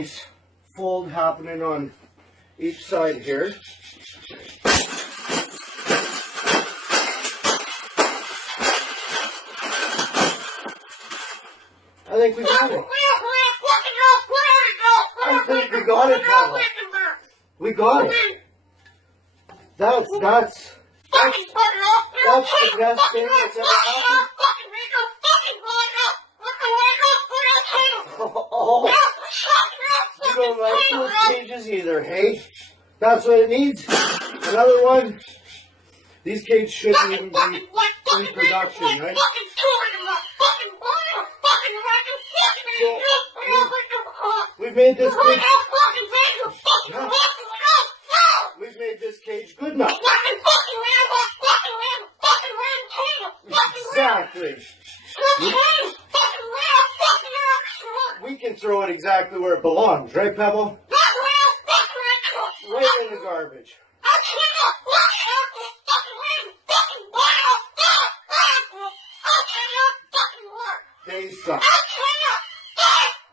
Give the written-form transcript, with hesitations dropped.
nice fold happening on each side here. I think we got it. I think we got it, Pablo. We got it. That's the best thing that's ever happened. Oh, you don't like those cages either, hey? That's what it needs. Another one. These cages shouldn't even be in production, right? We've made this cage. Yeah. We've made this cage good enough. Exactly. We can throw it exactly where it belongs, right, Pebble? Right in the garbage. They suck.